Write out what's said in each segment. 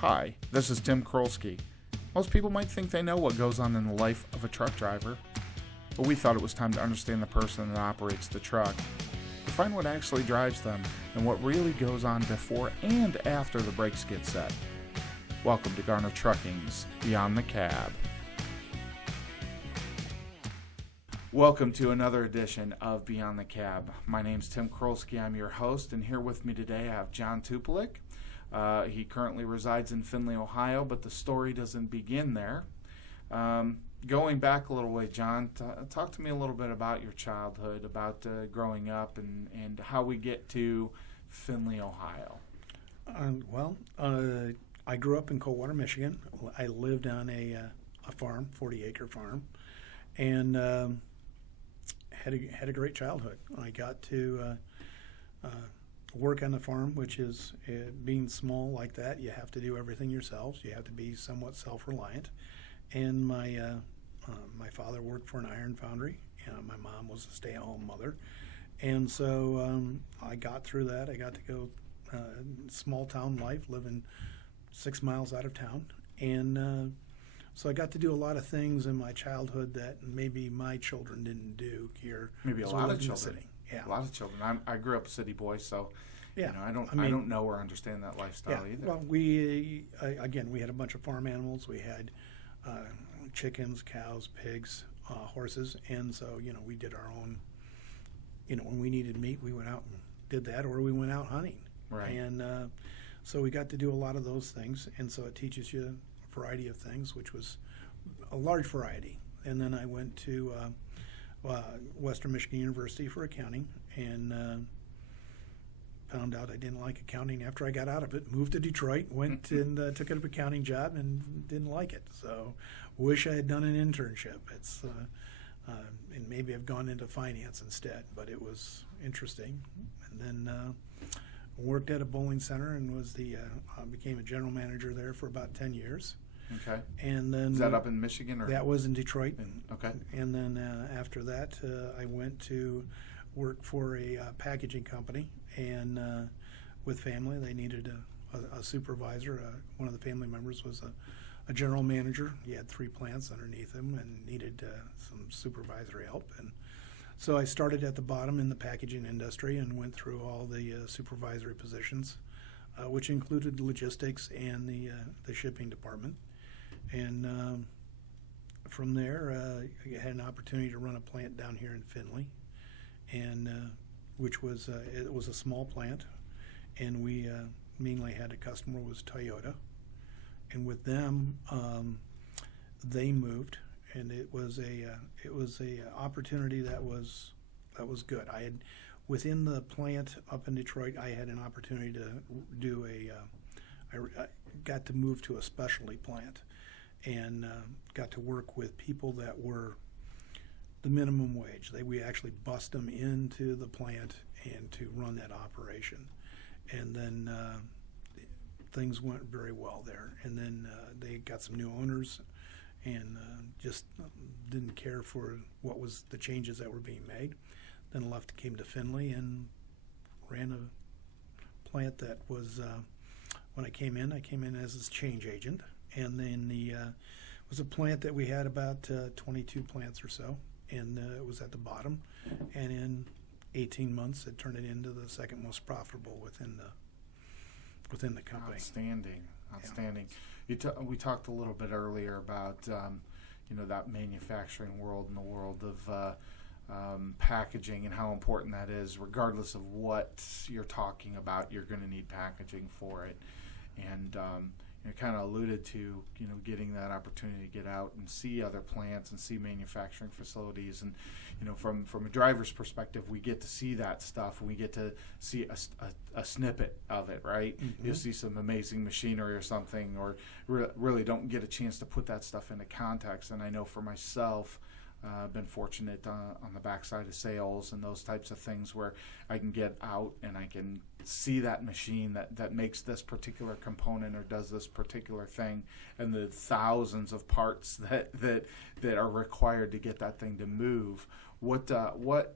Hi, this is Tim Krolsky. Most people might think they know what goes on in the life of a truck driver, but we thought it was time to understand the person that operates the truck, to find what actually drives them and what really goes on before and after the brakes get set. Welcome to Garner Trucking's Beyond the Cab. Welcome to another edition of Beyond the Cab. My name's Tim Krolsky. I'm your host, and here with me today I have John Toupalik. He currently resides in Findlay, Ohio, but the story doesn't begin there. Going back a little way, John, talk to me a little bit about your childhood, about growing up, and how we get to Findlay, Ohio. I grew up in Coldwater, Michigan. I lived on a farm, 40-acre farm, and had a great childhood. I got to work on the farm, which is being small like that. You have to do everything yourselves. You have to be somewhat self-reliant. And my father worked for an iron foundry. My mom was a stay-at-home mother, and so I got through that. I got to go small town life, living 6 miles out of town, and so I got to do a lot of things in my childhood that maybe my children didn't do here. Maybe a lot of children. Yeah. A lot of children. I grew up a city boy, so yeah. I don't know or understand that lifestyle either. Well, we had a bunch of farm animals. We had chickens, cows, pigs, horses, and so we did our own. When we needed meat, we went out and did that, or we went out hunting. Right. And so we got to do a lot of those things, and so it teaches you a variety of things, which was a large variety. And then I went to Western Michigan University for accounting, and found out I didn't like accounting after I got out of it. Moved to Detroit, went and took an accounting job, and didn't like it. So, wish I had done an internship. It's and maybe I've gone into finance instead, but it was interesting. And then worked at a bowling center and became a general manager there for about 10 years. Okay. And then is that up in Michigan, or that was in Detroit? Okay. And then after that, I went to work for a packaging company, and with family, they needed a supervisor. One of the family members was a general manager. He had 3 plants underneath him and needed some supervisory help. And so I started at the bottom in the packaging industry and went through all the supervisory positions, which included logistics and the shipping department. And from there, I had an opportunity to run a plant down here in Findlay, and which was it was a small plant, and we mainly had a customer was Toyota, and with them, they moved, and it was a opportunity that was good. I had within the plant up in Detroit, I had an opportunity to do I got to move to a specialty plant, and got to work with people that were the minimum wage. We actually bust them into the plant and to run that operation. And then things went very well there. And then they got some new owners and just didn't care for what was the changes that were being made. Then came to Findlay and ran a plant that was, when I came in as a change agent. And then it was a plant that we had about 22 plants or so. And it was at the bottom, and in 18 months, it turned it into the second most profitable within the company. Outstanding. Yeah. We talked a little bit earlier about that manufacturing world and the world of packaging and how important that is. Regardless of what you're talking about, you're going to need packaging for it, and you kind of alluded to, getting that opportunity to get out and see other plants and see manufacturing facilities. And, from a driver's perspective, we get to see that stuff. We get to see a snippet of it, right? Mm-hmm. You'll see some amazing machinery or something, or really don't get a chance to put that stuff into context. And I know for myself, I've been fortunate on the backside of sales and those types of things where I can get out and I can see that machine that makes this particular component or does this particular thing, and the thousands of parts that are required to get that thing to move. What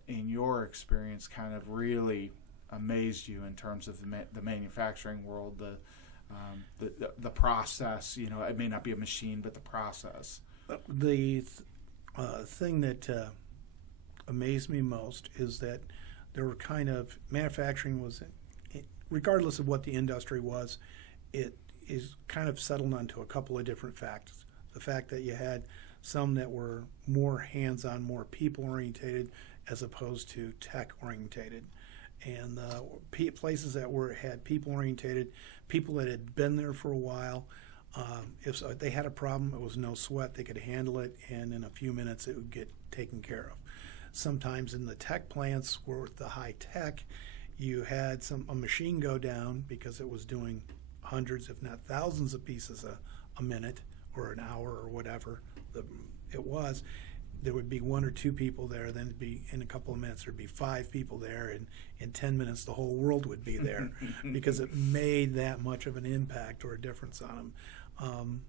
in your experience kind of really amazed you in terms of the manufacturing world, the process. You know, it may not be a machine, but the process. The thing that amazed me most is that there were manufacturing was, regardless of what the industry was, it is kind of settled onto a couple of different facts. The fact that you had some that were more hands-on, more people-orientated, as opposed to tech-orientated. And places that had people-orientated, people that had been there for a while, if they had a problem, it was no sweat. They could handle it, and in a few minutes it would get taken care of. Sometimes in the tech plants, where the high tech, you had a machine go down because it was doing hundreds, if not thousands, of pieces a minute or an hour or whatever it was. There would be one or two people there. Then it'd be in a couple of minutes there'd be 5 people there, and in 10 minutes the whole world would be there because it made that much of an impact or a difference on them.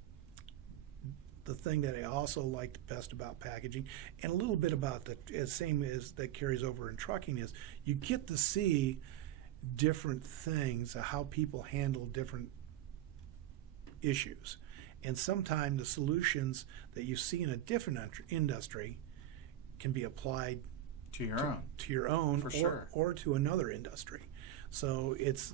The thing that I also liked best about packaging, and a little bit about the same as that carries over in trucking, is you get to see different things, how people handle different issues. And sometimes the solutions that you see in a different industry can be applied to your own, for for sure, or to another industry. So it's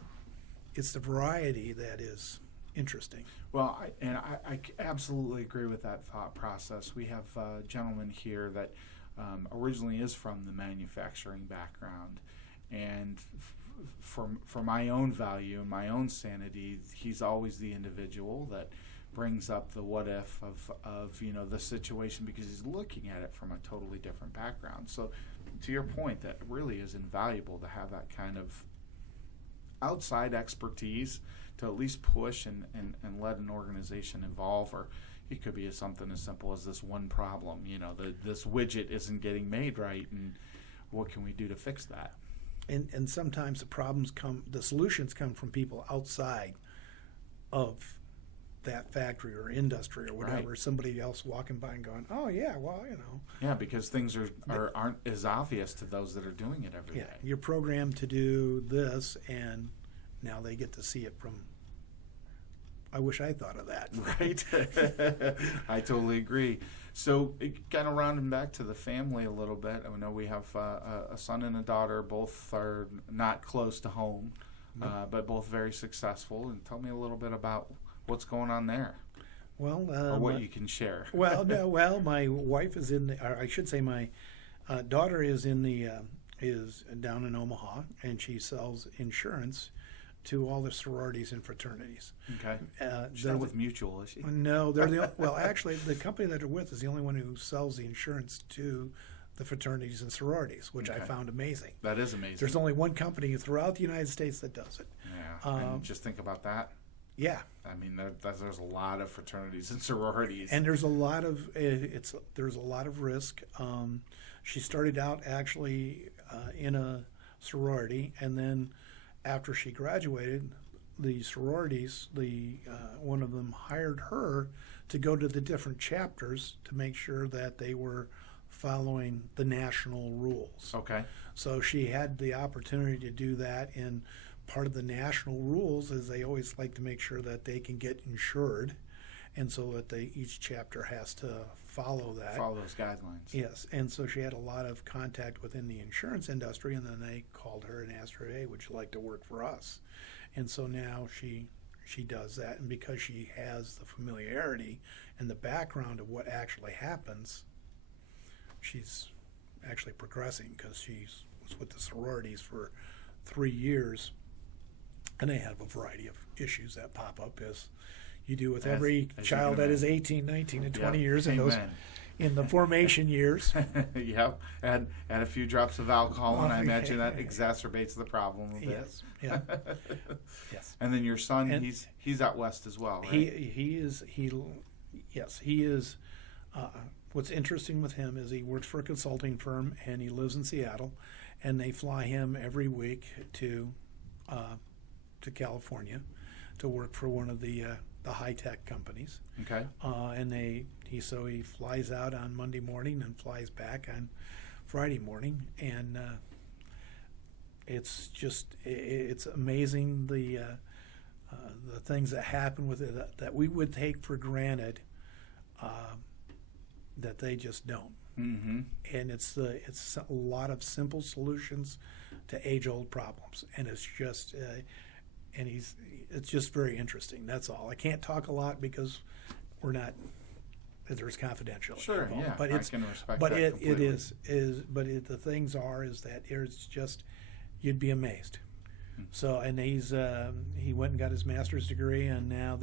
the variety that is interesting. Well, I absolutely agree with that thought process. We have a gentleman here that originally is from the manufacturing background, and for my own value and my own sanity, he's always the individual that brings up the what if of you know, the situation, because he's looking at it from a totally different background. So to your point, that really is invaluable to have that kind of outside expertise to at least push and let an organization evolve. Or it could be something as simple as this one problem, you know, this widget isn't getting made right, and what can we do to fix that? And sometimes the solutions come from people outside of that factory or industry or whatever. Right. Somebody else walking by and going, oh yeah, well, you know. Yeah, because things aren't as obvious to those that are doing it every day. You're programmed to do this, and now they get to see it from, I wish I thought of that. Right. I totally agree. So kind of rounding back to the family a little bit, I know we have a son and a daughter. Both are not close to home, but both very successful. And tell me a little bit about what's going on there. Well, or what you can share. Well, no. Well, my wife is or I should say, my daughter is is down in Omaha, and she sells insurance to all the sororities and fraternities. Okay. She's not with Mutual, is she? No, they're well, actually, the company that they're with is the only one who sells the insurance to the fraternities and sororities, which I found amazing. That is amazing. There's only one company throughout the United States that does it. Yeah. And just think about that. Yeah. I mean, there's a lot of fraternities and sororities, and there's a lot of risk. She started out actually in a sorority, and then after she graduated, the sororities, one of them hired her to go to the different chapters to make sure that they were following the national rules. Okay. So she had the opportunity to do that, and part of the national rules is they always like to make sure that they can get insured, and so that each chapter has to follow that. Follow those guidelines. Yes, and so she had a lot of contact within the insurance industry, and then they called her and asked her, hey, would you like to work for us? And so now she does that, and because she has the familiarity and the background of what actually happens, she's actually progressing, because she was with the sororities for 3 years, and they have a variety of issues that pop up, as you do with every child that is 18, 19, and 20 years in the formation years. Yep, add a few drops of alcohol, and I imagine that exacerbates the problem a bit. Yes, yeah. Yes. And then your son, he's out west as well, right? He is. What's interesting with him is he works for a consulting firm, and he lives in Seattle, and they fly him every week to California to work for one of the high-tech companies. Okay. And he flies out on Monday morning and flies back on Friday morning, and it's amazing the things that happen with it that we would take for granted, that they just don't. Mm-hmm. And it's a lot of simple solutions to age-old problems, and it's just it's just very interesting. That's all. I can't talk a lot because there's confidentiality Sure, involved. yeah, But I can respect but that it completely. the things is that it's just, you'd be amazed. So, and he went and got his master's degree, and now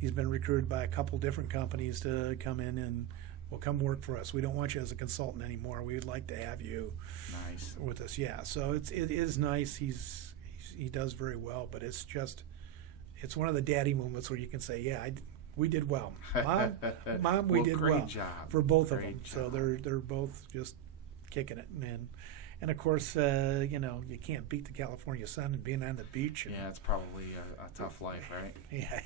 he's been recruited by a couple different companies to come in and, well, come work for us. We don't want you as a consultant anymore. We would like to have you Nice. with us. Yeah. So it is nice. He does very well, but it's one of the daddy moments where you can say, yeah, we did well. Mom, we Well, did great well job. for both of Great them. So job. they're both just kicking it, and of course, you can't beat the California sun and being on the beach. And, Yeah, it's probably a tough life, right? yeah,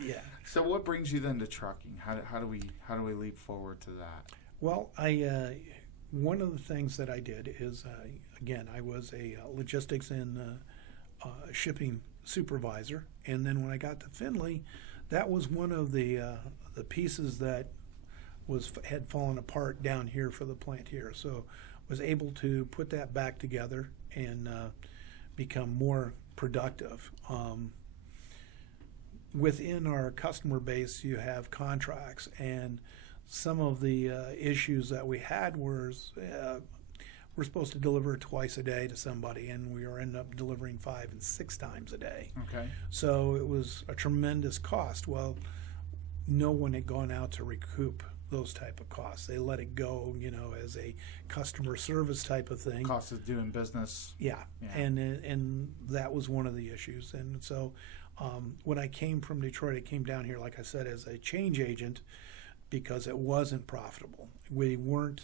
yeah. So what brings you then to trucking? How do we leap forward to that? Well, one of the things that I did is, again, I was a logistics and shipping supervisor, and then when I got to Findlay, that was one of the pieces that had fallen apart down here for the plant here. So was able to put that back together and become more productive. Within our customer base, you have contracts, and some of the issues that we had was we're supposed to deliver twice a day to somebody, and we ended up delivering 5 and 6 times a day. Okay. So it was a tremendous cost. Well, no one had gone out to recoup those type of costs. They let it go, as a customer service type of thing. Cost of doing business. Yeah, Yeah. and that was one of the issues. And so when I came from Detroit, I came down here, like I said, as a change agent because it wasn't profitable. We weren't.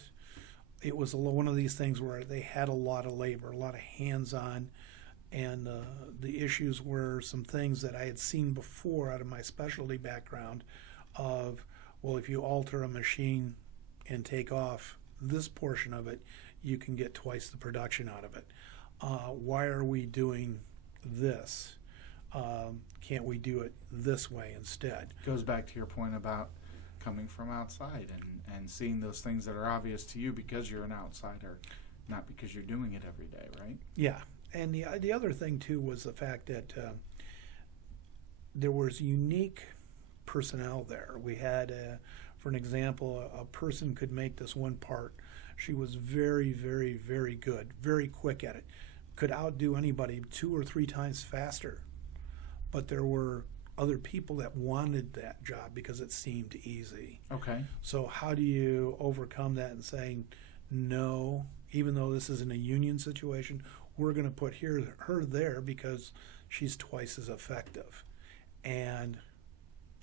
It was one of these things where they had a lot of labor, a lot of hands-on, and the issues were some things that I had seen before out of my specialty background of, well, if you alter a machine and take off this portion of it, you can get twice the production out of it. Why are we doing this? Can't we do it this way instead? Goes back to your point about coming from outside and seeing those things that are obvious to you because you're an outsider, not because you're doing it every day, right? Yeah, and the other thing too was the fact that there was unique personnel there. We had, for an example, a person could make this one part. She was very, very, very good, very quick at it. Could outdo anybody 2 or 3 times faster. But there were other people that wanted that job because it seemed easy. Okay. So how do you overcome that and saying, no, even though this isn't a union situation, we're going to put her there because she's twice as effective. And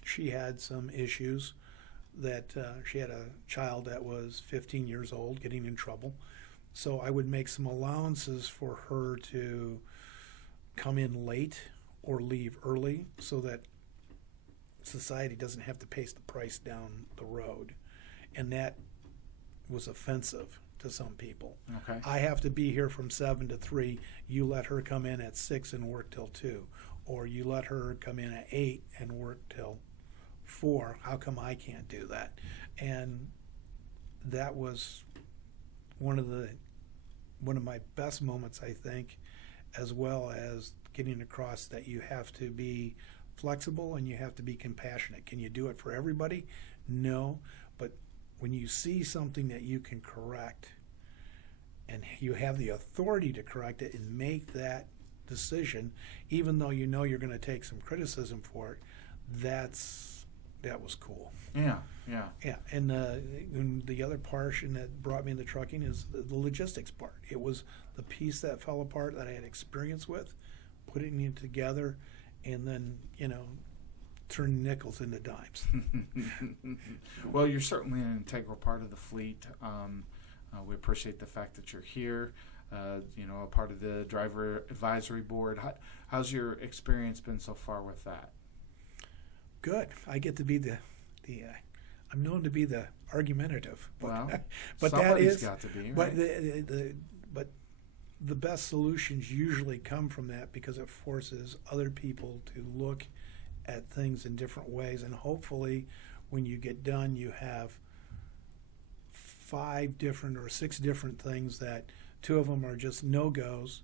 she had some issues that she had a child that was 15 years old getting in trouble. So I would make some allowances for her to come in late or leave early so that society doesn't have to pace the price down the road. And that was offensive to some people. Okay. I have to be here from 7 to 3. You let her come in at 6 and work till 2. Or you let her come in at 8 and work till 4. How come I can't do that? And that was one of my best moments, I think, as well as getting across that you have to be flexible and you have to be compassionate. Can you do it for everybody? No. But when you see something that you can correct and you have the authority to correct it and make that decision, even though you know you're going to take some criticism for it, that was cool. Yeah, yeah. Yeah, and the other portion that brought me into trucking is the logistics part. It was the piece that fell apart that I had experience with, putting it together, and then, turn nickels into dimes. Well, you're certainly an integral part of the fleet. We appreciate the fact that you're here, a part of the driver advisory board. How's your experience been so far with that? Good. I get to be I'm known to be the argumentative. Well, but somebody's that is, got to be, but right? but the best solutions usually come from that because it forces other people to look at things in different ways. And hopefully, when you get done, you have 5 different or 6 different things that 2 of them are just no-goes.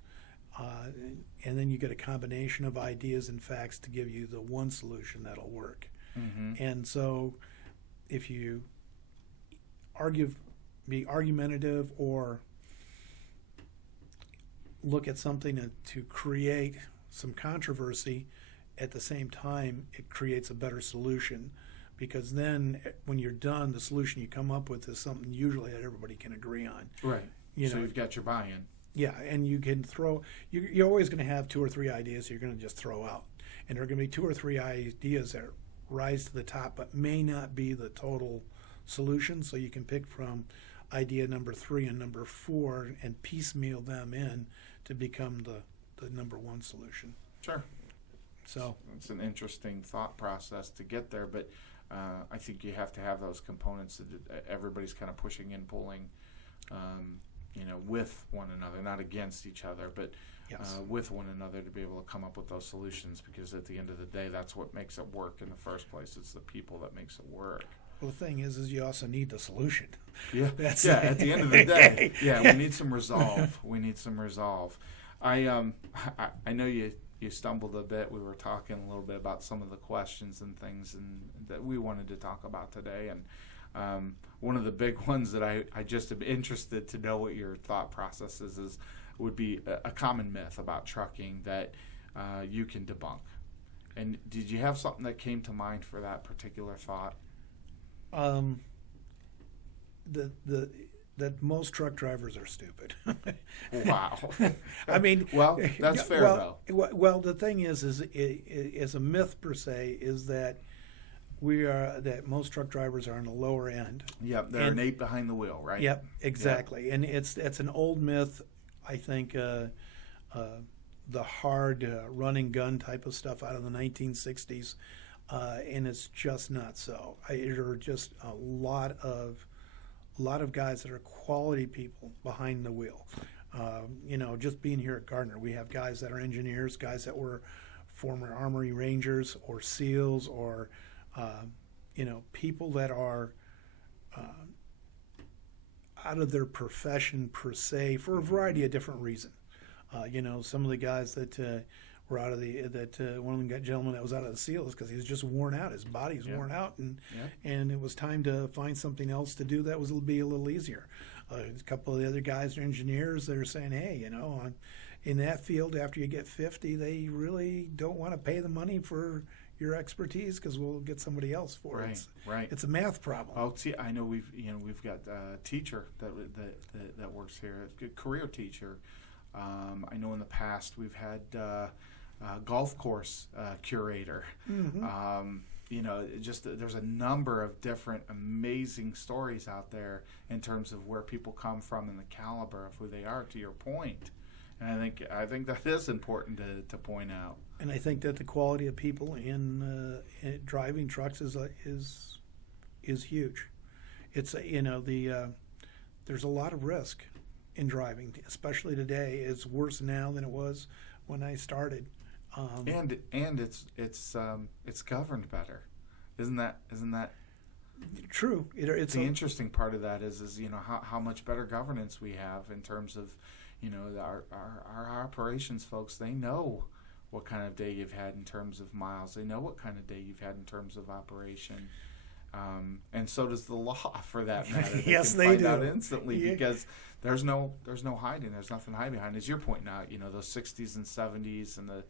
And then you get a combination of ideas and facts to give you the one solution that'll work. Mm-hmm. And so if you be argumentative or look at something to create some controversy, at the same time, it creates a better solution. Because then when you're done, the solution you come up with is something usually that everybody can agree on. Right. So you've got your buy-in. Yeah, and you can you're always going to have 2 or 3 ideas you're going to just throw out. And there are going to be 2 or 3 ideas that rise to the top but may not be the total solution. So you can pick from idea number 3 and number 4 and piecemeal them in to become the number 1 solution. Sure. So it's an interesting thought process to get there, but I think you have to have those components that everybody's kind of pushing and pulling, with one another, not against each other, but yes. With one another to be able to come up with those solutions, because at the end of the day, that's what makes it work in the first place. It's the people that makes it work. Well, the thing is you also need the solution. Yeah, at the end of the day, we need some resolve. I know you stumbled a bit. We were talking a little bit about some of the questions and things and that we wanted to talk about today. And one of the big ones that I just am interested to know what your thought process is would be a common myth about trucking that you can debunk. And did you have something that came to mind for that particular thought? That most truck drivers are stupid. Wow. I mean, well, that's fair though. Well, the thing is a myth per se is that that most truck drivers are on the lower end. Yep, they're an ape behind the wheel, right? Yep, exactly. Yep. And it's an old myth. I think the hard run and gun type of stuff out of the 1960s, and it's just not so. There are just a lot of guys that are quality people behind the wheel. Just being here at Garner, we have guys that are engineers, guys that were former Armory Rangers or SEALs or, people that are out of their profession per se for a variety of different reasons. Some of the guys that were out of one of the gentlemen that was out of the SEALs because he was just worn out. His body was worn out, and it was time to find something else to do that was be a little easier. A couple of the other guys are engineers that are saying, hey, in that field, after you get 50, they really don't want to pay the money for your expertise because we'll get somebody else for it. Right. It's a math problem. Oh, see, I know we've got a teacher that works here, a career teacher. I know in the past we've had golf course curator. Mm-hmm. There's a number of different amazing stories out there in terms of where people come from and the caliber of who they are. To your point, and I think that is important to point out. And I think that the quality of people in driving trucks is huge. It's there's a lot of risk in driving, especially today. It's worse now than it was when I started. And it's governed better, isn't that true? It's the interesting part of that is how much better governance we have in terms of our operations folks. They know what kind of day you've had in terms of miles. They know what kind of day you've had in terms of operation. And so does the law, for that matter. Yes, they do. Find out instantly because there's no hiding. There's nothing to hide behind. As you're pointing out, those 60s and 70s and the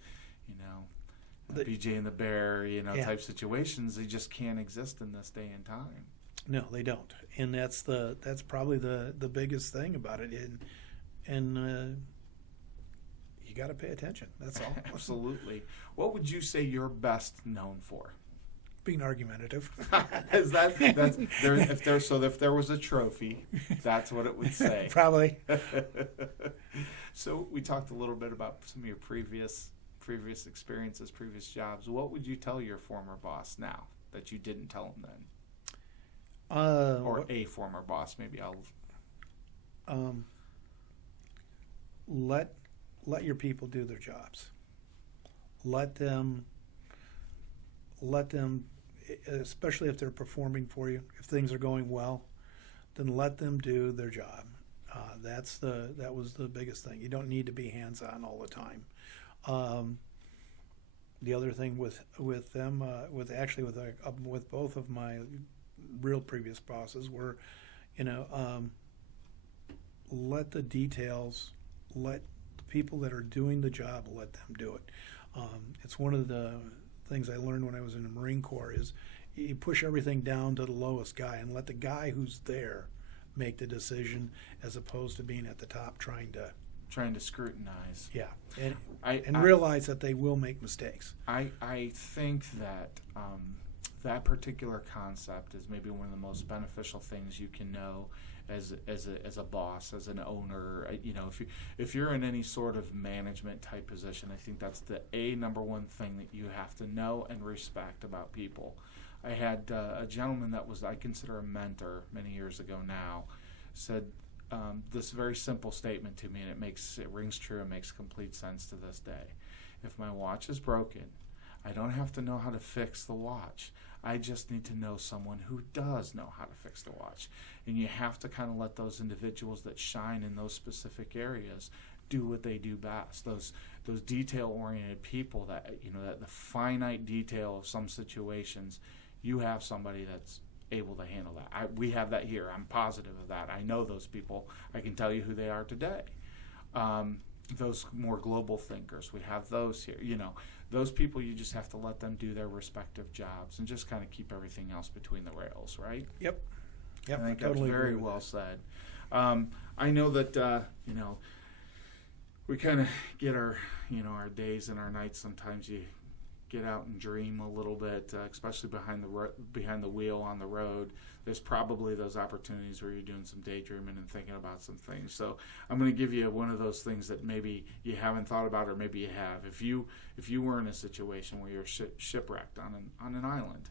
BJ and the Bear, type situations. They just can't exist in this day and time. No, they don't. And that's probably the biggest thing about it. And you got to pay attention. That's all. Absolutely. What would you say you're best known for? Being argumentative. Is that's if there was a trophy, that's what it would say. Probably. So we talked a little bit about some of your previous experiences, previous jobs. What would you tell your former boss now that you didn't tell him then? Or a former boss, maybe I'll. let your people do their jobs. Let them, especially if they're performing for you, if things are going well, then let them do their job. That was the biggest thing. You don't need to be hands-on all the time. The other thing with them, with both of my real previous bosses were, let the details, let the people that are doing the job, let them do it. It's one of the things I learned when I was in the Marine Corps is you push everything down to the lowest guy and let the guy who's there make the decision, as opposed to being at the top trying to scrutinize. Yeah, I realize that they will make mistakes. I think that that particular concept is maybe one of the most beneficial things you can know as a boss, as an owner. If you're in any sort of management type position, I think that's the number one thing that you have to know and respect about people. I had a gentleman that was, I consider a mentor many years ago now, said this very simple statement to me, and it rings true and makes complete sense to this day. If my watch is broken, I don't have to know how to fix the watch. I just need to know someone who does know how to fix the watch. And you have to kind of let those individuals that shine in those specific areas do what they do best. Those detail-oriented people that the finite detail of some situations, you have somebody that's able to handle that. We have that here. I'm positive of that. I know those people. I can tell you who they are today. Those more global thinkers, we have those here. Those people, you just have to let them do their respective jobs and just kind of keep everything else between the rails, right? Yep. I think totally that's very well said. I know that we kind of get our days and our nights. Sometimes you get out and dream a little bit, especially behind the wheel on the road. There's probably those opportunities where you're doing some daydreaming and thinking about some things. So I'm going to give you one of those things that maybe you haven't thought about, or maybe you have. If you were in a situation where you're shipwrecked on an island,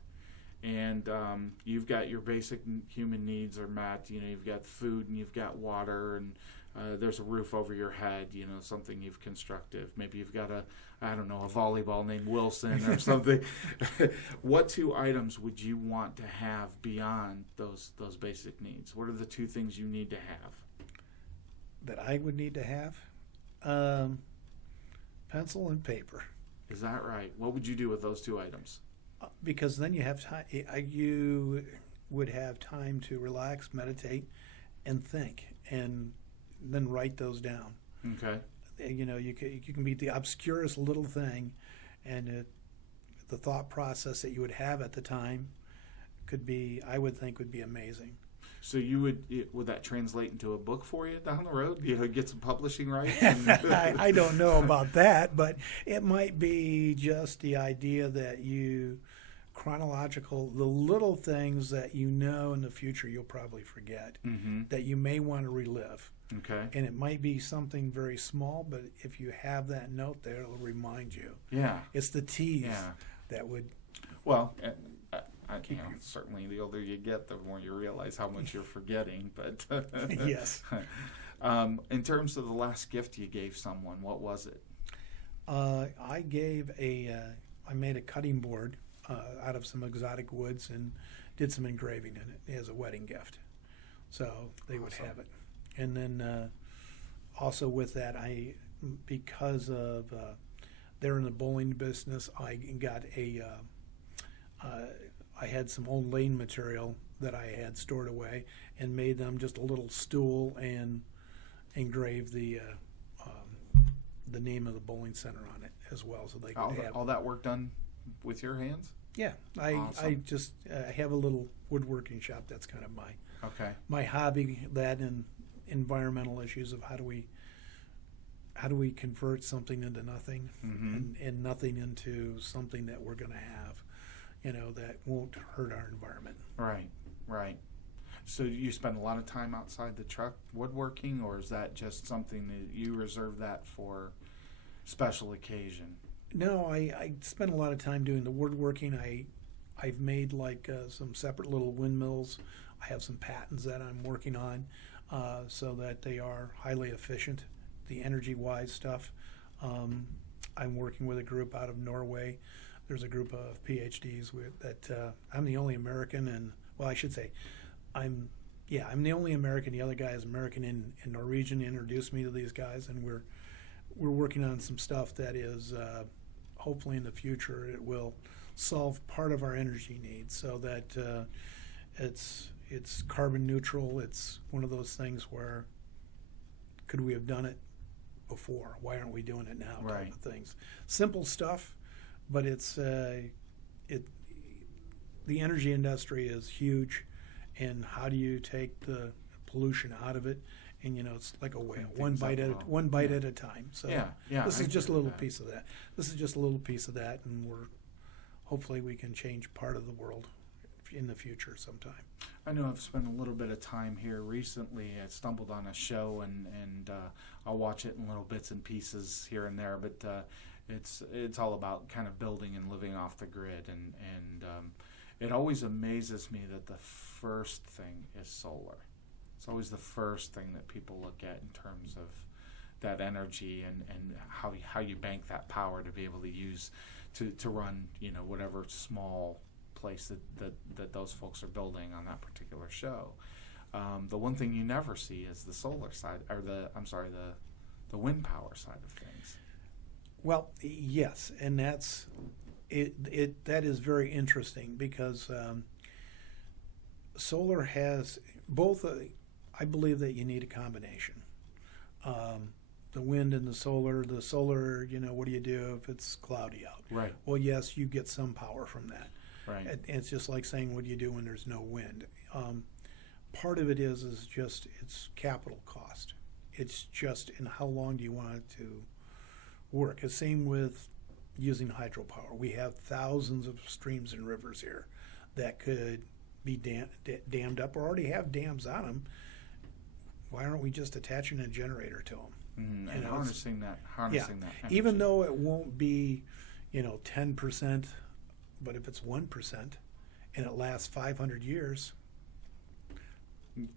and you've got your basic human needs are met, you've got food and you've got water, and there's a roof over your head, something you've constructed. Maybe you've got a volleyball named Wilson or something. What two items would you want to have beyond those basic needs? What are the two things you need to have? That I would need to have? Pencil and paper. Is that right? What would you do with those two items? Because then you have time. You would have time to relax, meditate, and think, and then write those down. Okay. You can be the obscurest little thing, and the thought process that you would have at the time I would think would be amazing. So would that translate into a book for you down the road? Get some publishing rights? I don't know about that, but it might be just the idea that the little things that in the future you'll probably forget, that you may want to relive. Okay. And it might be something very small, but if you have that note there, it'll remind you. Yeah. It's the tease that would... Well, certainly the older you get, the more you realize how much you're forgetting. But Yes. In terms of the last gift you gave someone, what was it? I made a cutting board out of some exotic woods and did some engraving in it as a wedding gift. So they would have it. And then also with that, because of they're in the bowling business, I got I had some old lane material that I had stored away and made them just a little stool and engraved the name of the bowling center on it as well, so they could have all that work done with your hands. Yeah, Awesome. I have a little woodworking shop. That's kind of my hobby. That and environmental issues of how do we convert something into nothing, and nothing into something that we're going to have, that won't hurt our environment. Right. So you spend a lot of time outside the truck woodworking, or is that just something that you reserve that for special occasion? No, I spend a lot of time doing the woodworking. I've made some separate little windmills. I have some patents that I'm working on so that they are highly efficient the energy-wise stuff. I'm working with a group out of Norway. There's a group of PhDs that I'm the only American, and well, I should say, I'm the only American. The other guy is American and Norwegian. Introduced me to these guys, and we're working on some stuff that is hopefully in the future it will solve part of our energy needs, so that it's carbon neutral. It's one of those things where could we have done it before? Why aren't we doing it now? Right. Type of things. Simple stuff, but it's the energy industry is huge, and how do you take the pollution out of it? And it's like a whale, one bite at a time. So this is just a little piece of that. This is just a little piece of that, and hopefully we can change part of the world in the future sometime. I know I've spent a little bit of time here recently. I stumbled on a show, and I'll watch it in little bits and pieces here and there, but it's all about kind of building and living off the grid, and it always amazes me that the first thing is solar. It's always the first thing that people look at in terms of that energy and how you bank that power to be able to use to run whatever small place that those folks are building on that particular show. The one thing you never see is the solar side, or the wind power side of things. Well, yes, and that's it. That is very interesting because solar has both. I believe that you need a combination. The wind and the solar. The solar, what do you do if it's cloudy out? Right. Well, yes, you get some power from that. Right. And it's just like saying, what do you do when there's no wind? Part of it is just it's capital cost. It's just in how long do you want it to work? The same with using hydropower. We have thousands of streams and rivers here that could be dammed up or already have dams on them. Why aren't we just attaching a generator to them? And harnessing that energy. Even though it won't be 10%, but if it's 1% and it lasts 500 years,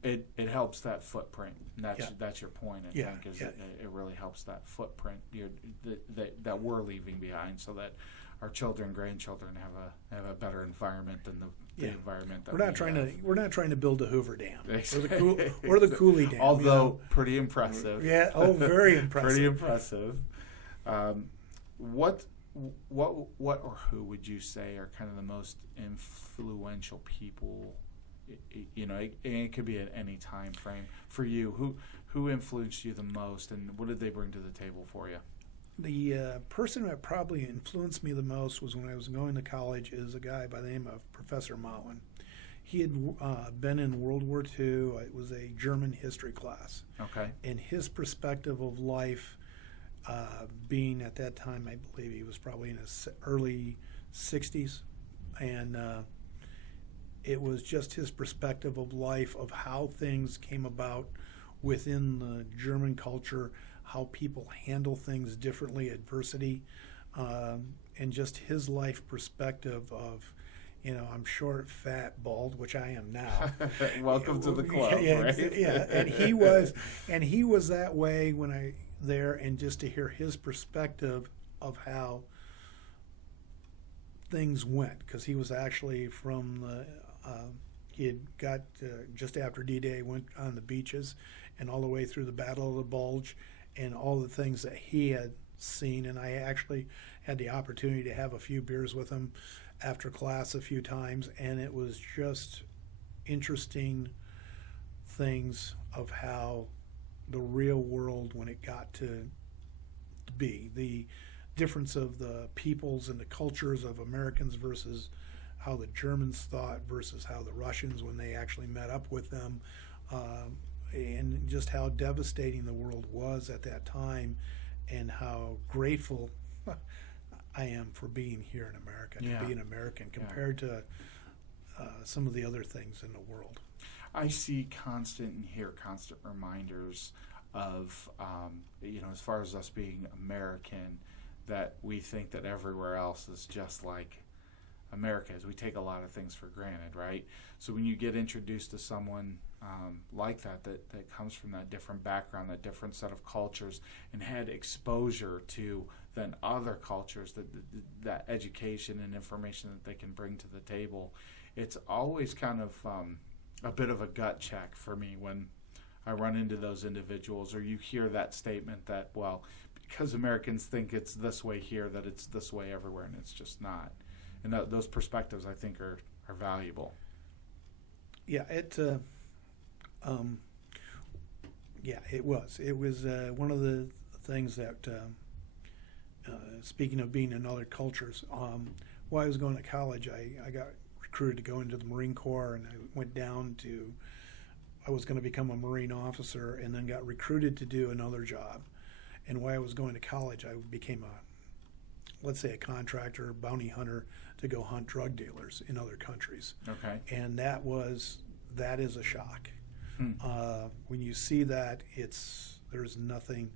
it helps that footprint. That's your point. I think is it really helps that footprint that we're leaving behind, so that our children, grandchildren have a better environment than the environment that we're not trying to build a Hoover Dam or the Cooley Dam. Although pretty impressive. Yeah. Oh, very impressive. Pretty impressive. What or who would you say are kind of the most influential people? It could be at any time frame for you. Who influenced you the most, and what did they bring to the table for you? The person that probably influenced me the most was when I was going to college is a guy by the name of Professor Marlin. He had been in World War II. It was a German history class. Okay. And his perspective of life, being at that time, I believe he was probably in his early 60s, and it was just his perspective of life, of how things came about within the German culture, how people handle things differently, adversity, and just his life perspective of, I'm short, fat, bald, which I am now. Welcome to the club, right? Yeah, and he was that way when I there, and just to hear his perspective of how things went, because he was actually from the he had got just after D-Day, went on the beaches and all the way through the Battle of the Bulge and all the things that he had seen. And I actually had the opportunity to have a few beers with him after class a few times, and it was just interesting things of how the real world, when it got to be, the difference of the peoples and the cultures of Americans versus how the Germans thought versus how the Russians, when they actually met up with them, and just how devastating the world was at that time, and how grateful I am for being here in America, to be an American compared to some of the other things in the world. I see constant and hear constant reminders of, as far as us being American, that we think that everywhere else is just like America is. We take a lot of things for granted, right? So when you get introduced to someone like that comes from that different background, that different set of cultures, and had exposure to then other cultures, that education and information that they can bring to the table, it's always kind of a bit of a gut check for me when I run into those individuals, or you hear that statement that, well, because Americans think it's this way here, that it's this way everywhere, and it's just not. And those perspectives, I think, are valuable. Yeah, it was. It was one of the things that, speaking of being in other cultures, while I was going to college, I got recruited to go into the Marine Corps, and I went down to, I was going to become a Marine officer, and then got recruited to do another job. And while I was going to college, I became let's say a contractor, bounty hunter, to go hunt drug dealers in other countries. Okay. And that is a shock. When you see that, there's nothing,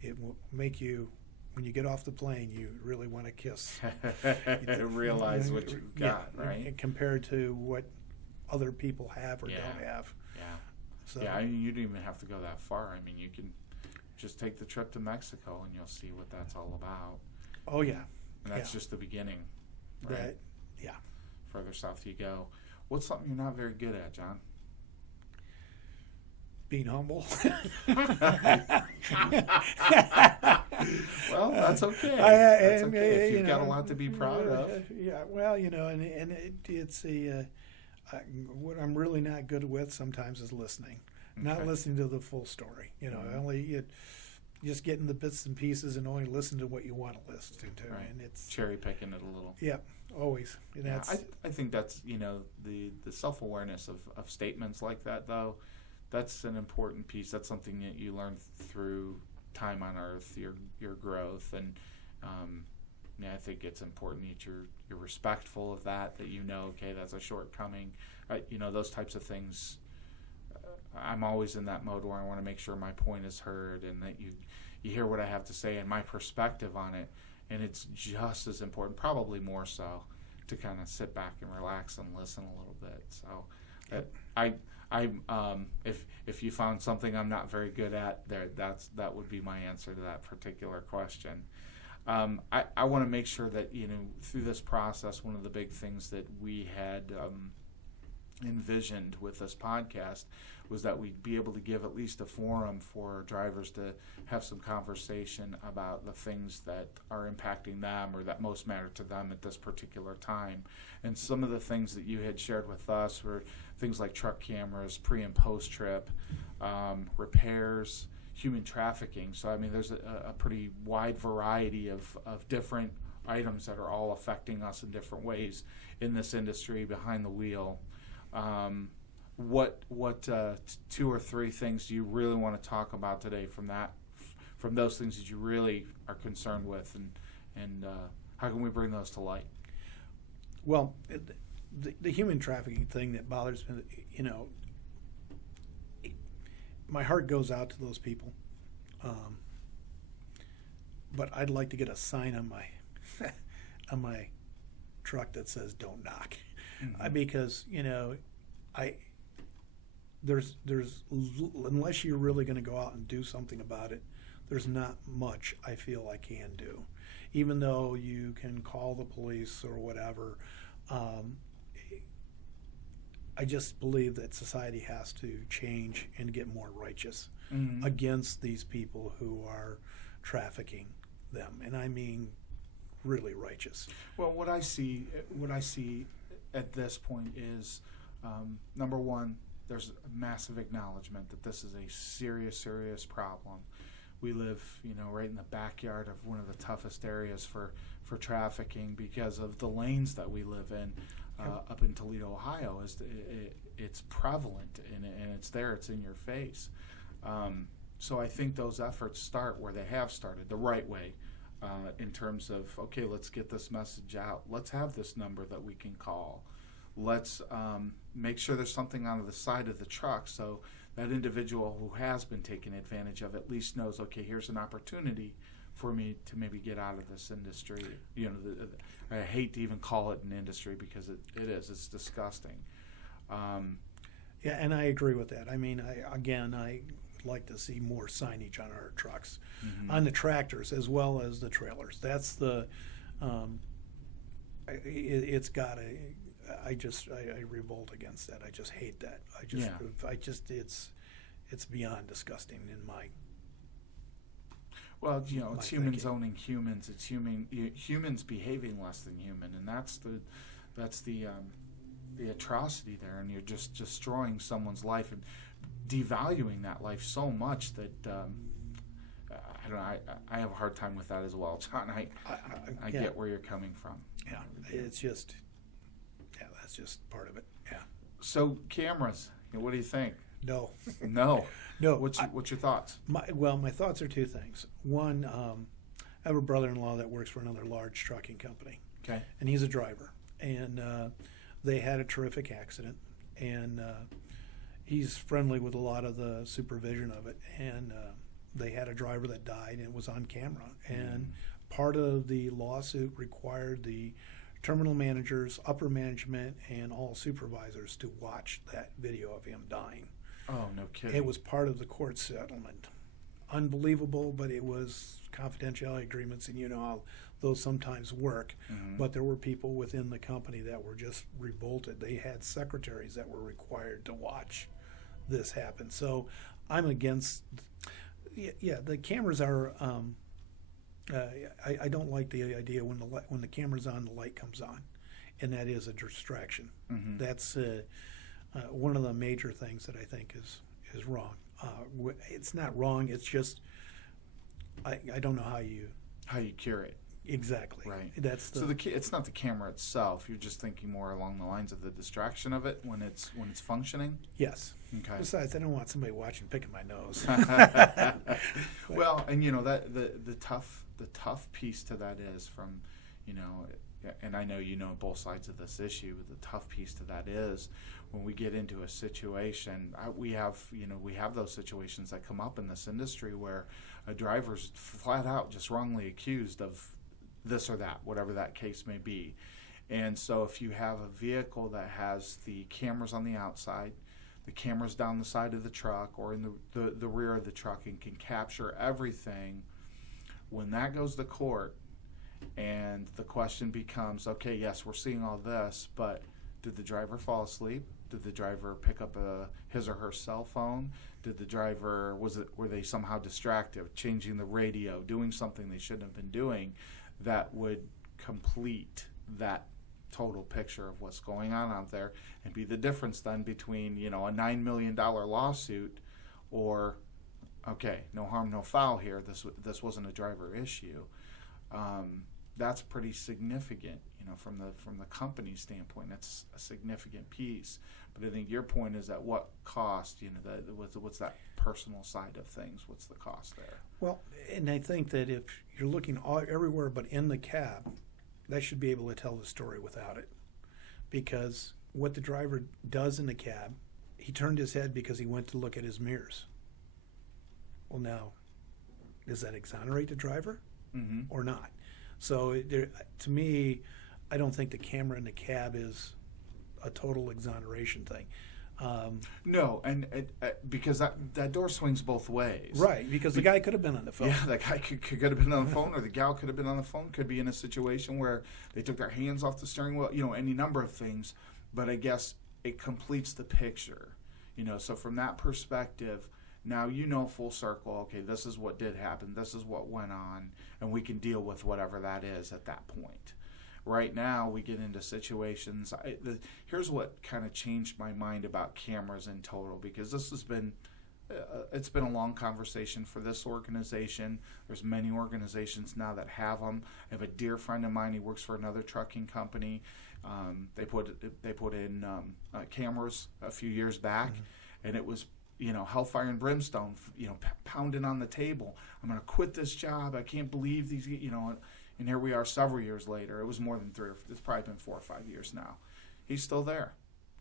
it will make you, when you get off the plane, you really want to kiss. Realize what you got, right? Compared to what other people have or don't have. Yeah. So, I mean, you don't even have to go that far. I mean, you can just take the trip to Mexico and you'll see what that's all about. Oh, yeah. And that's just the beginning, right? Yeah. Further south you go. What's something you're not very good at, John? Being humble. Well, that's okay. That's okay. If you've got a lot to be proud of. Yeah, well, and it's what I'm really not good with sometimes is listening. Not listening to the full story. Only just getting the bits and pieces and only listen to what you want to listen to. Right. And it's cherry picking it a little. Yeah, always. And that's, I think that's, the self-awareness of statements like that, though, that's an important piece. That's something that you learn through time on Earth, your growth. And I think it's important that you're respectful of that okay, that's a shortcoming. Those types of things. I'm always in that mode where I want to make sure my point is heard and that you hear what I have to say and my perspective on it. And it's just as important, probably more so, to kind of sit back and relax and listen a little bit. So if you found something I'm not very good at, that would be my answer to that particular question. I want to make sure that through this process, one of the big things that we had envisioned with this podcast was that we'd be able to give at least a forum for drivers to have some conversation about the things that are impacting them or that most matter to them at this particular time. And some of the things that you had shared with us were things like truck cameras, pre and post trip, repairs, human trafficking. So I mean, there's a pretty wide variety of different items that are all affecting us in different ways in this industry behind the wheel. What 2 or 3 things do you really want to talk about today from those things that you really are concerned with, and how can we bring those to light? Well, the human trafficking thing that bothers me, my heart goes out to those people, but I'd like to get a sign on my truck that says "Don't knock," because there's unless you're really going to go out and do something about it, there's not much I feel I can do. Even though you can call the police or whatever, I just believe that society has to change and get more righteous against these people who are trafficking them, and I mean really righteous. Well, what I see at this point is, number one, there's a massive acknowledgement that this is a serious problem. We live, right in the backyard of one of the toughest areas for trafficking because of the lanes that we live in. Up in Toledo, Ohio, it's prevalent and it's there. It's in your face. So I think those efforts start where they have started, the right way, in terms of, okay, let's get this message out. Let's have this number that we can call. Let's make sure there's something on the side of the truck so that individual who has been taken advantage of at least knows, okay, here's an opportunity for me to maybe get out of this industry. I hate to even call it an industry because it is. It's disgusting. Yeah, and I agree with that. I mean, I like to see more signage on our trucks, on the tractors as well as the trailers. That's the, it's got a, I revolt against that. I just hate that. It's beyond disgusting in my. Well, it's humans thinking. owning humans. It's humans behaving less than human, and that's the atrocity there. And you're just destroying someone's life and devaluing that life so much that I don't know. I have a hard time with that as well, John. I get where you're coming from. Yeah, it's just, that's just part of it. Yeah. So cameras, what do you think? No. No. No. What's your thoughts? My thoughts are two things. One, I have a brother-in-law that works for another large trucking company. Okay. And he's a driver. And they had a terrific accident. And he's friendly with a lot of the supervision of it. And they had a driver that died, and it was on camera. And part of the lawsuit required the terminal managers, upper management, and all supervisors to watch that video of him dying. Oh, no kidding. It was part of the court settlement. Unbelievable, but it was confidentiality agreements, and you know how those sometimes work. But there were people within the company that were just revolted. They had secretaries that were required to watch this happen. So I'm against, the cameras are, I don't like the idea when the camera's on, the light comes on, and that is a distraction. That's one of the major things that I think is wrong. It's not wrong. It's just I don't know how you cure it. Exactly. Right. That's so it's not the camera itself. You're just thinking more along the lines of the distraction of it when it's functioning. Yes. Okay. Besides, I don't want somebody watching picking my nose. Well, and that the tough piece to that is from, and I know both sides of this issue. The tough piece to that is when we get into a situation, we have those situations that come up in this industry where a driver's flat out just wrongly accused of this or that, whatever that case may be. And so if you have a vehicle that has the cameras on the outside, the cameras down the side of the truck or in the rear of the truck and can capture everything, when that goes to court and the question becomes, okay, yes, we're seeing all this, but did the driver fall asleep? Did the driver pick up his or her cell phone? Did the driver, were they somehow distracted, changing the radio, doing something they shouldn't have been doing? That would complete that total picture of what's going on out there and be the difference then between, a $9 million lawsuit or, okay, no harm, no foul here. This wasn't a driver issue. That's pretty significant, from the company standpoint. That's a significant piece. But I think your point is at what cost, what's that personal side of things? What's the cost there? Well, and I think that if you're looking everywhere but in the cab, that should be able to tell the story without it. Because what the driver does in the cab, he turned his head because he went to look at his mirrors. Well, now, does that exonerate the driver or not? So to me, I don't think the camera in the cab is a total exoneration thing. No, and because that door swings both ways. Right, because the guy could have been on the phone. Yeah, that guy could have been on the phone, or the gal could have been on the phone, could be in a situation where they took their hands off the steering wheel, any number of things. But I guess it completes the picture, So from that perspective, now full circle, okay, this is what did happen, this is what went on, and we can deal with whatever that is at that point. Right now, we get into situations. Here's what kind of changed my mind about cameras in total, because this has been, it's been a long conversation for this organization. There's many organizations now that have them. I have a dear friend of mine. He works for another trucking company. They put in cameras a few years back, and it was hellfire and brimstone. Pounding on the table. I'm going to quit this job. I can't believe these. And here we are several years later. It was more than it's probably been 4 or 5 years now. He's still there.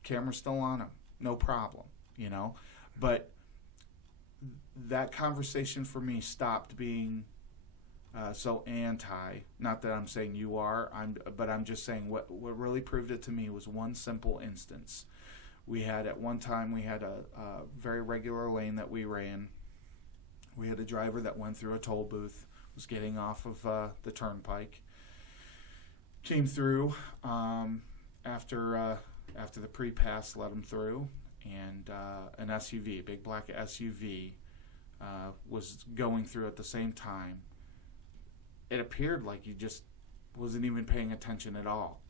Camera's still on him. No problem, But that conversation for me stopped being so anti. Not that I'm saying you are. But I'm just saying what really proved it to me was one simple instance. We had at one time a very regular lane that we ran. We had a driver that went through a toll booth, was getting off of the turnpike, came through after the pre-pass let him through, and an SUV, a big black SUV, was going through at the same time. It appeared like he just wasn't even paying attention at all,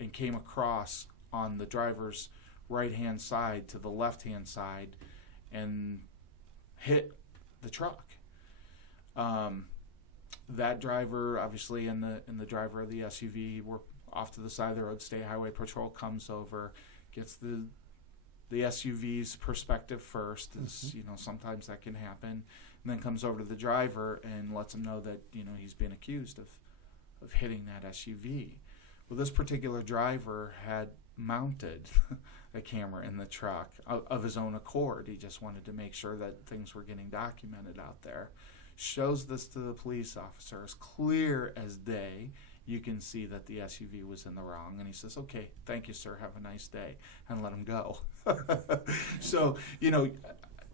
and came across on the driver's right-hand side to the left-hand side and hit the truck. That driver, obviously, and the driver of the SUV were off to the side of the road. State Highway Patrol comes over, gets the SUV's perspective first. As, sometimes that can happen, and then comes over to the driver and lets him know that he's been accused of hitting that SUV. Well, this particular driver had mounted a camera in the truck of his own accord. He just wanted to make sure that things were getting documented out there. Shows this to the police officer as clear as day. You can see that the SUV was in the wrong, and he says, "Okay, thank you, sir. Have a nice day," and let him go. So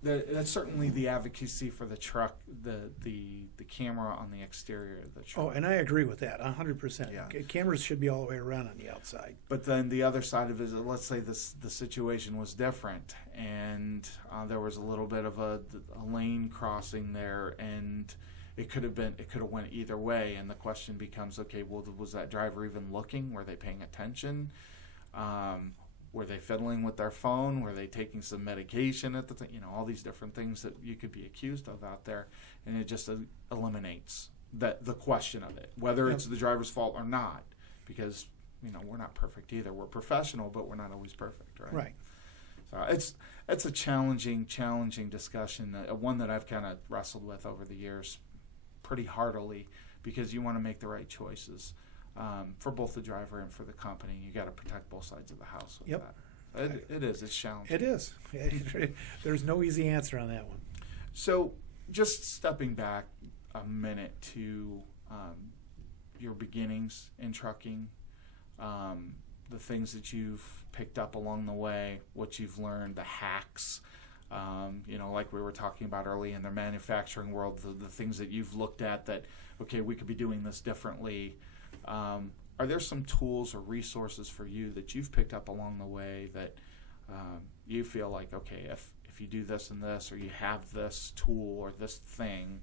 that's certainly the advocacy for the truck, the camera on the exterior of the truck. Oh, and I agree with that 100%. Yeah. Cameras should be all the way around on the outside. But then the other side of it is, let's say the situation was different, and there was a little bit of a lane crossing there, and it could have went either way. And the question becomes, okay, well, was that driver even looking? Were they paying attention? Were they fiddling with their phone? Were they taking some medication at the time? All these different things that you could be accused of out there, and it just eliminates the question of it, whether it's the driver's fault or not, because we're not perfect either. We're professional, but we're not always perfect, right? Right. So it's a challenging discussion, one that I've kind of wrestled with over the years pretty heartily, because you want to make the right choices. For both the driver and for the company, you got to protect both sides of the house with that. It's challenging. It is. There's no easy answer on that one. So, just stepping back a minute to your beginnings in trucking, the things that you've picked up along the way, what you've learned, the hacks, like we were talking about early in the manufacturing world, the things that you've looked at that, okay, we could be doing this differently. Are there some tools or resources for you that you've picked up along the way that you feel like, okay, if you do this and this, or you have this tool or this thing,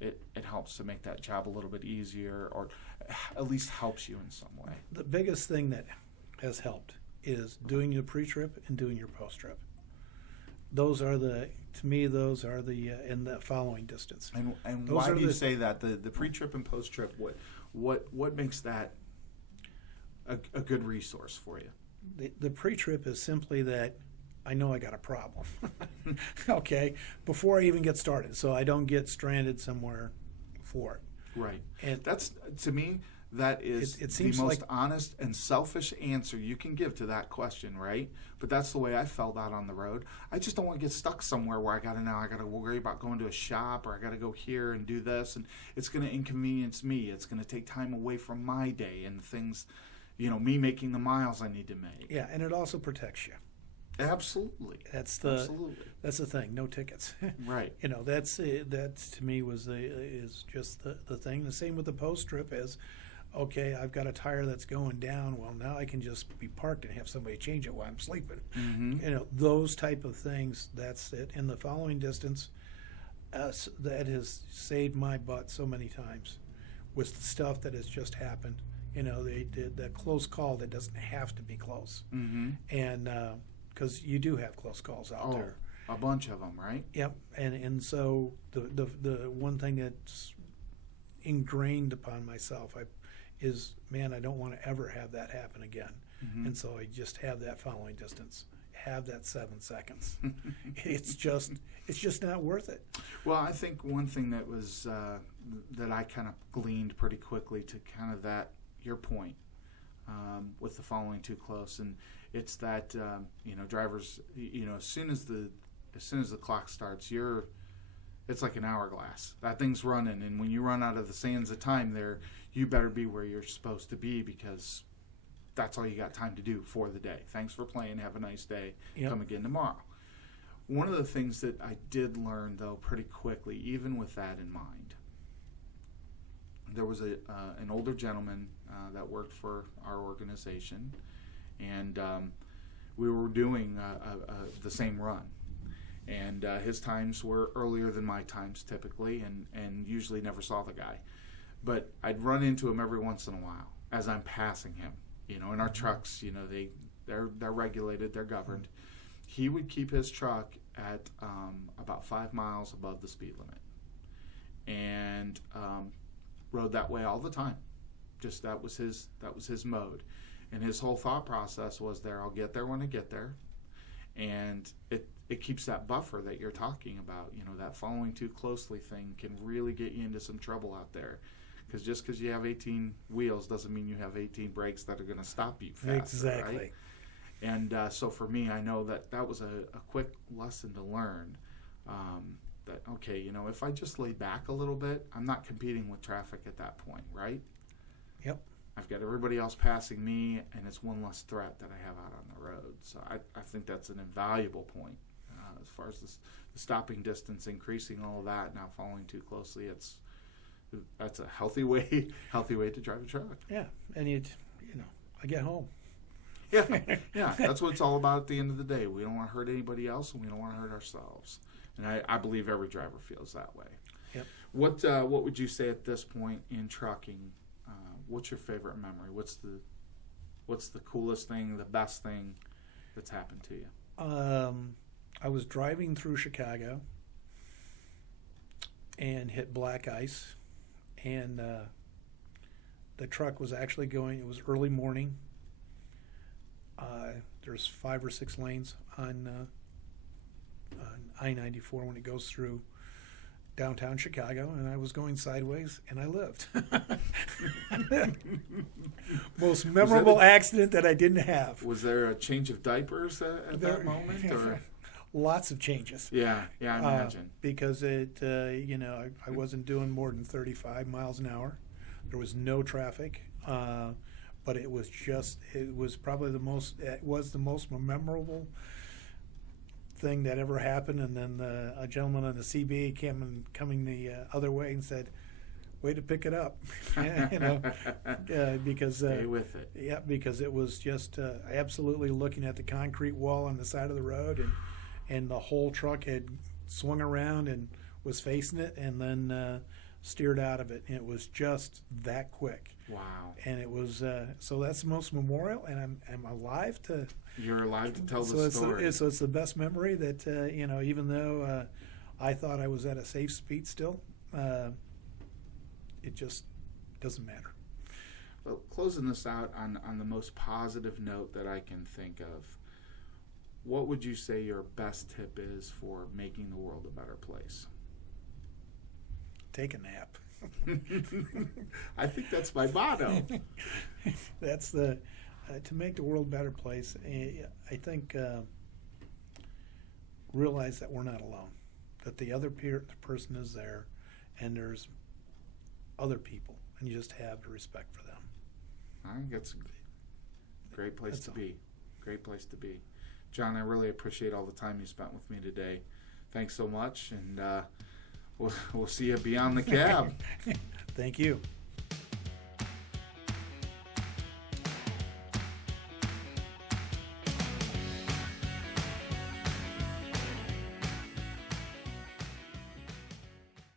it helps to make that job a little bit easier, or at least helps you in some way? The biggest thing that has helped is doing your pre-trip and doing your post-trip. Those are in the following distance. And why do you say that? The pre-trip and post-trip, what makes that a good resource for you? The pre-trip is simply that I know I got a problem, okay, before I even get started, so I don't get stranded somewhere for it. Right. And that's, to me, that is the most honest and selfish answer you can give to that question, right? But that's the way I felt out on the road. I just don't want to get stuck somewhere where I got to worry about going to a shop, or I got to go here and do this, and it's going to inconvenience me. It's going to take time away from my day and things, me making the miles I need to make. Yeah, and it also protects you. Absolutely. That's the thing. No tickets. Right. That to me is just the thing. The same with the post trip is, okay, I've got a tire that's going down. Well, now I can just be parked and have somebody change it while I'm sleeping. Mm-hmm. Those type of things. That's it. In the following distance, that has saved my butt so many times with stuff that has just happened. The close call that doesn't have to be close. Mm-hmm. And because you do have close calls out there. A bunch of them, right? Yep. And so the one thing that's ingrained upon myself is, man, I don't want to ever have that happen again. Mm-hmm. And so I just have that following distance. Have that 7 seconds. It's just not worth it. Well, I think one thing that was that I kind of gleaned pretty quickly to kind of your point with the following too close, and it's that drivers, as soon as the clock starts, it's like an hourglass. That thing's running, and when you run out of the sands of time there, you better be where you're supposed to be, because that's all you got time to do for the day. Thanks for playing. Have a nice day. Yep. Come again tomorrow. One of the things that I did learn, though, pretty quickly, even with that in mind, there was an older gentleman that worked for our organization, and we were doing the same run. And his times were earlier than my times typically, and usually never saw the guy. But I'd run into him every once in a while as I'm passing him. You know, in our trucks, you know, they're regulated, they're governed. He would keep his truck at about 5 miles above the speed limit, and rode that way all the time. Just that was his mode, and his whole thought process was I'll get there when I get there, and it keeps that buffer that you're talking about. You know, that following too closely thing can really get you into some trouble out there. Because just because you have 18 wheels doesn't mean you have 18 brakes that are going to stop you faster, Exactly. right? And so for me, I know that was a quick lesson to learn. That, okay, you know, if I just lay back a little bit, I'm not competing with traffic at that point, right? Yep. I've got everybody else passing me, and it's one less threat that I have out on the road. So I think that's an invaluable point. As far as the stopping distance increasing, all of that, not following too closely, that's a healthy way to drive a truck. Yeah, and I get home. Yeah, that's what it's all about at the end of the day. We don't want to hurt anybody else, and we don't want to hurt ourselves. And I believe every driver feels that way. Yep. What would you say at this point in trucking? What's your favorite memory? What's the coolest thing, the best thing that's happened to you? I was driving through Chicago and hit black ice, and the truck was actually going. It was early morning. There's 5 or 6 lanes on I-94 when it goes through downtown Chicago, and I was going sideways, and I lived. Most memorable accident that I didn't have. Was there a change of diapers at that moment? Or? Lots of changes. Yeah, I imagine. Because I wasn't doing more than 35 miles an hour. There was no traffic, but it was probably the most memorable thing that ever happened. And then a gentleman on the CB coming the other way and said, "Way to pick it up," because stay with it. Yeah, because it was just absolutely looking at the concrete wall on the side of the road, and the whole truck had swung around and was facing it, and then steered out of it, and it was just that quick. Wow. And it was so that's the most memorial, and I'm alive to. You're alive to tell the story. So it's the best memory that even though I thought I was at a safe speed still, it just doesn't matter. Well, closing this out on the most positive note that I can think of, what would you say your best tip is for making the world a better place? Take a nap. I think that's my motto. That's to make the world a better place. I think realize that we're not alone, that the other person is there, and there's other people, and you just have to respect for them. I think that's a great place to be. Great place to be. John, I really appreciate all the time you spent with me today. Thanks so much, and we'll see you beyond the cab. Thank you.